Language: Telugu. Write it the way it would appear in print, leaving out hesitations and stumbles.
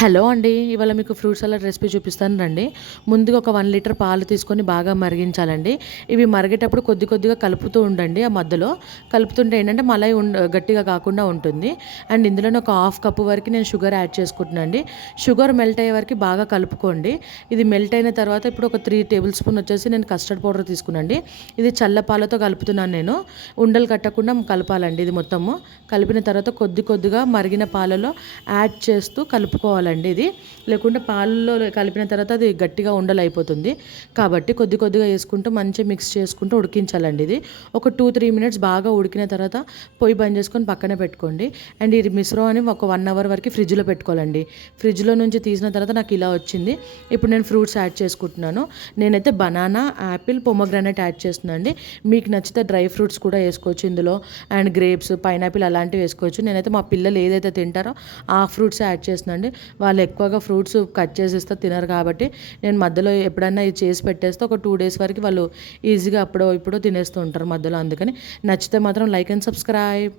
హలో అండి. ఇవాళ మీకు ఫ్రూట్ సలాడ్ రెసిపీ చూపిస్తాను రండి. ముందుగా ఒక 1 లీటర్ పాలు తీసుకొని బాగా మరిగించాలండి. ఇవి మరిగేటప్పుడు కొద్ది కొద్దిగా కలుపుతూ ఉండండి. ఆ మధ్యలో కలుపుతుంటే ఏంటంటే మలై గట్టిగా కాకుండా ఉంటుంది. అండ్ ఇందులోనే ఒక హాఫ్ కప్పు వరకు నేను షుగర్ యాడ్ చేసుకుంటున్నానండి. షుగర్ మెల్ట్ అయ్యే వరకు బాగా కలుపుకోండి. ఇది మెల్ట్ అయిన తర్వాత ఇప్పుడు ఒక 3 టేబుల్ స్పూన్ వచ్చేసి నేను కస్టర్డ్ పౌడర్ తీసుకున్నానండి. ఇది చల్ల పాలతో కలుపుతున్నాను నేను. ఉండలు కట్టకుండా కలపాలండి ఇది మొత్తము. కలిపిన తర్వాత కొద్ది కొద్దిగా మరిగిన పాలలో యాడ్ చేస్తూ కలుపుకోవాలండి ఇది. లేకుంటే పాలలో కలిపిన తర్వాత అది గట్టిగా ఉండలు అయిపోతుంది. కాబట్టి కొద్ది కొద్దిగా వేసుకుంటూ మంచిగా మిక్స్ చేసుకుంటూ ఉడికించాలండి ఇది. ఒక 2-3 మినిట్స్ బాగా ఉడికిన తర్వాత పొయ్యి బంద్ చేసుకొని పక్కన పెట్టుకోండి. అండ్ ఈ మిశ్రమాన్ని ఒక 1 అవర్ వరకు ఫ్రిడ్జ్లో పెట్టుకోవాలండి. ఫ్రిడ్జ్లో నుంచి తీసిన తర్వాత నాకు ఇలా వచ్చింది. ఇప్పుడు నేను ఫ్రూట్స్ యాడ్ చేసుకుంటున్నాను. నేనైతే బనానా, యాపిల్, పొమోగ్రానైట్ యాడ్ చేస్తున్నాను అండి. మీకు నచ్చితే డ్రై ఫ్రూట్స్ కూడా వేసుకోవచ్చు ఇందులో. అండ్ గ్రేప్స్, పైనాపిల్ అలాంటివి వేసుకోవచ్చు. నేనైతే మా పిల్లలు ఏదైతే తింటారో ఆ ఫ్రూట్స్ యాడ్ చేస్తున్నాను అండి. వాళ్ళు ఎక్కువగా ఫ్రూట్స్ కట్ చేసి ఇస్తే తినరు కాబట్టి నేను మధ్యలో ఎప్పుడైనా ఇది చేసి పెట్టేస్తే ఒక 2 డేస్ వరకు వాళ్ళు ఈజీగా అప్పుడో ఇప్పుడో తినేస్తూ ఉంటారు మధ్యలో. అందుకని నచ్చితే మాత్రం లైక్ అండ్ సబ్స్క్రైబ్.